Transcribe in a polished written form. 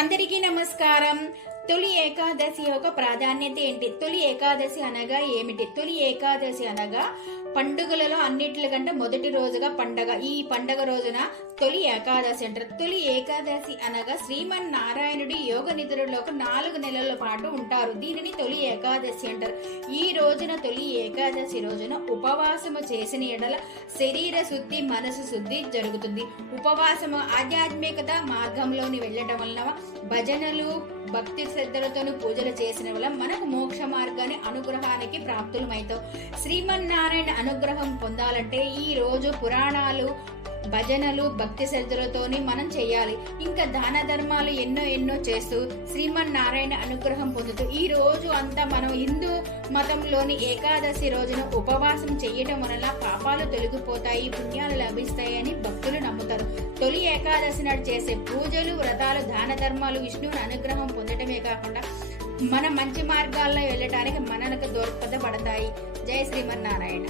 అందరికీ నమస్కారం. తొలి ఏకాదశి యొక్క ప్రాధాన్యత ఏంటి? తొలి ఏకాదశి అనగా ఏమిటి? తొలి ఏకాదశి అనగా పండుగలలో అన్నిటికంటే మొదటి రోజుగా పండగ. ఈ పండగ రోజున తొలి ఏకాదశి అంటారు. తొలి ఏకాదశి అనగా శ్రీమన్నారాయణుడి యోగ నిద్రలోకి 4 నెలల పాటు ఉంటారు. దీనిని తొలి ఏకాదశి అంటారు. ఈ రోజున తొలి ఏకాదశి రోజున ఉపవాసము చేసిన ఎడల శరీర శుద్ధి, మనసు శుద్ధి జరుగుతుంది. ఉపవాసము ఆధ్యాత్మికత మార్గంలోని వెళ్ళడం వలన భజనలు, భక్తి శ్రద్ధలతో పూజలు చేసిన వల్ల మనకు మోక్ష మార్గాన్ని అనుగ్రహానికి ప్రాప్తులమైతాం. శ్రీమన్నారాయణ అనుగ్రహం పొందాలంటే ఈ రోజు పురాణాలు, భజనలు, భక్తి శ్రద్ధలతోని మనం చేయాలి. ఇంకా దాన ధర్మాలు ఎన్నో చేస్తూ శ్రీమన్నారాయణ అనుగ్రహం పొందుతూ ఈ రోజు అంతా మనం హిందూ మతంలోని ఏకాదశి రోజున ఉపవాసం చేయడం వలన పాపాలు తొలగిపోతాయి, పుణ్యాలు లభిస్తాయని భక్తులు నమ్ముతారు. తొలి ఏకాదశి నాడు చేసే పూజలు, వ్రతాలు, దాన ధర్మాలు విష్ణువుని అనుగ్రహం పొందడమే కాకుండా మన మంచి మార్గాల్లో వెళ్ళటానికి మనకు దోహదపడతాయి. జై శ్రీమన్నారాయణ.